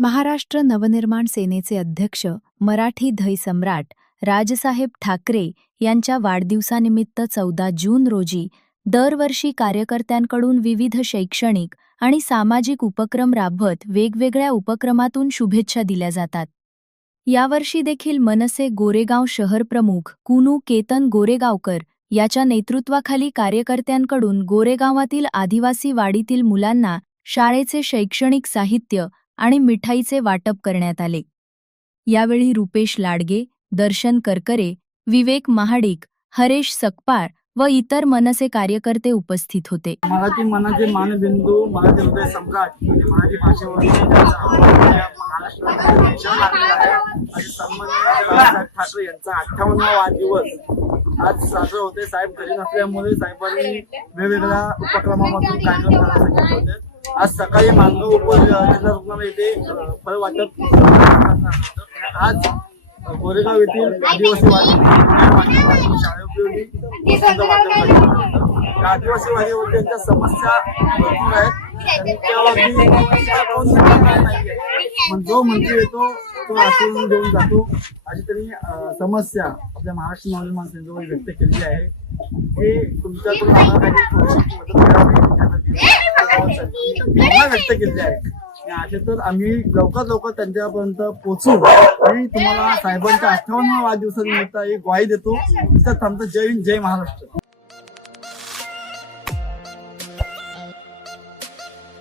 महाराष्ट्र नवनिर्माण सेनेचे अध्यक्ष मराठी धै सम्राट राजसाहेब ठाकरे यांच्या वाढदिवसानिमित्त 14 जून रोजी दरवर्षी कार्यकर्त्यांकडून विविध शैक्षणिक आणि सामाजिक उपक्रम राबवत वेगवेगळ्या उपक्रमातून शुभेच्छा दिल्या जातात। यावर्षी देखील मनसे गोरेगाव शहर प्रमुख कुनू केतन गोरेगावकर याच्या नेतृत्वाखाली कार्यकर्त्यांकडून गोरेगावातील आदिवासी वाडीतील मुलांना शाळेचे शैक्षणिक साहित्य आणि मिठाईचे वाटप करण्यात आले। यावेळी रुपेश लाडगे, दर्शन करकरे, विवेक महाडिक, हरेश सकपाळ व इतर मनसे कार्यकर्ते उपस्थित होते। मराठी मनाचे मानबिंदू, मराठी हृदय सम्राट, मराठी भाषेवर महाराष्ट्रात निशाण लागलेला आहे। आणि सन्माननीय राजसाहेब ठाकरे यांचा 58वा वाढदिवस आज साजरा होते। साहेब घरी नसल्यामुळे साहेबांनी वेगवेगळ्या उपक्रमामधून कार्यक्रम करायला सांगितले होते। आज सकाळी मानगाव उपजिल्हा रुग्णालय येथे फळ वाटप आज गोरेगाव येथील आदिवासी वाडी शाळेउपयोगी आदिवासी वाडीवर त्यांच्या समस्या भरपूर आहेत। जो मंत्री येतो तो आश्वासन देऊन जातो अशी त्यांनी समस्या आपल्या महाराष्ट्र नवनिर्माण सेनेजवळ व्यक्त केली आहे। हे तुमच्याकडून आम्हाला काही मदत मिळावी व्यक्त केली आहे। असे तर आम्ही लवकर त्यांच्यापर्यंत पोहोचू आणि तुम्हाला साहेबांच्या 58व्या वाढदिवसानिमित्त एक ग्वाही देतो। तर थांबतो। जय हिंद, जय महाराष्ट्र।